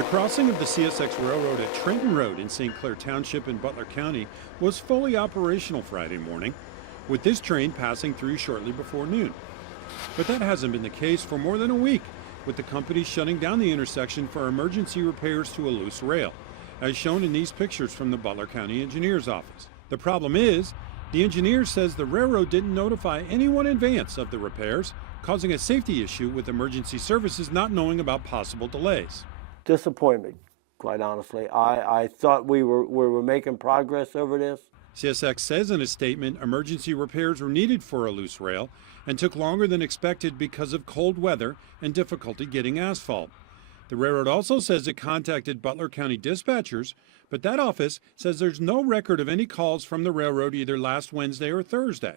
The crossing of the CSX Railroad at Trenton Road in St. Clair Township in Butler County was fully operational Friday morning, with this train passing through shortly before noon. But that hasn't been the case for more than a week, with the company shutting down the intersection for emergency repairs to a loose rail, as shown in these pictures from the Butler County Engineer's office. The problem is, the engineer says the railroad didn't notify anyone in advance of the repairs, causing a safety issue with emergency services not knowing about possible delays. Disappointment, quite honestly. I thought we were making progress over this. CSX says in a statement emergency repairs were needed for a loose rail and took longer than expected because of cold weather and difficulty getting asphalt. The railroad also says it contacted Butler County dispatchers, but that office says there's no record of any calls from the railroad either last Wednesday or Thursday.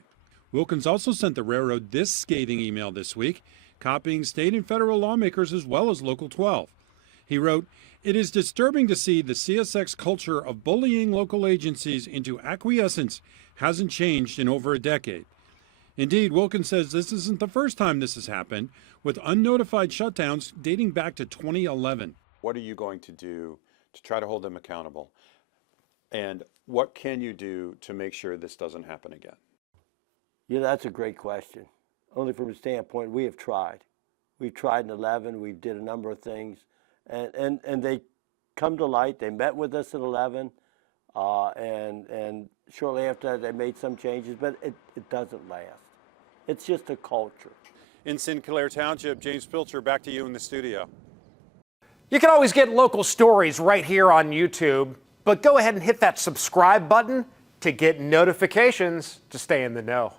Wilkins also sent the railroad this scathing email this week, copying state and federal lawmakers as well as Local 12. He wrote, "It is disturbing to see the CSX culture of bullying local agencies into acquiescence hasn't changed in over a decade." Indeed, Wilkins says this isn't the first time this has happened, with unnotified shutdowns dating back to 2011. What are you going to do to try to hold them accountable? And what can you do to make sure this doesn't happen again? Yeah, that's a great question. Only from the standpoint, we have tried. We've tried in 11, we did a number of things, and they come to light. They met with us at 11, and shortly after that they made some changes, but it doesn't last. It's just a culture. In St. Clair Township, James Pilcher, back to you in the studio. You can always get local stories right here on YouTube, but go ahead and hit that subscribe button to get notifications to stay in the know.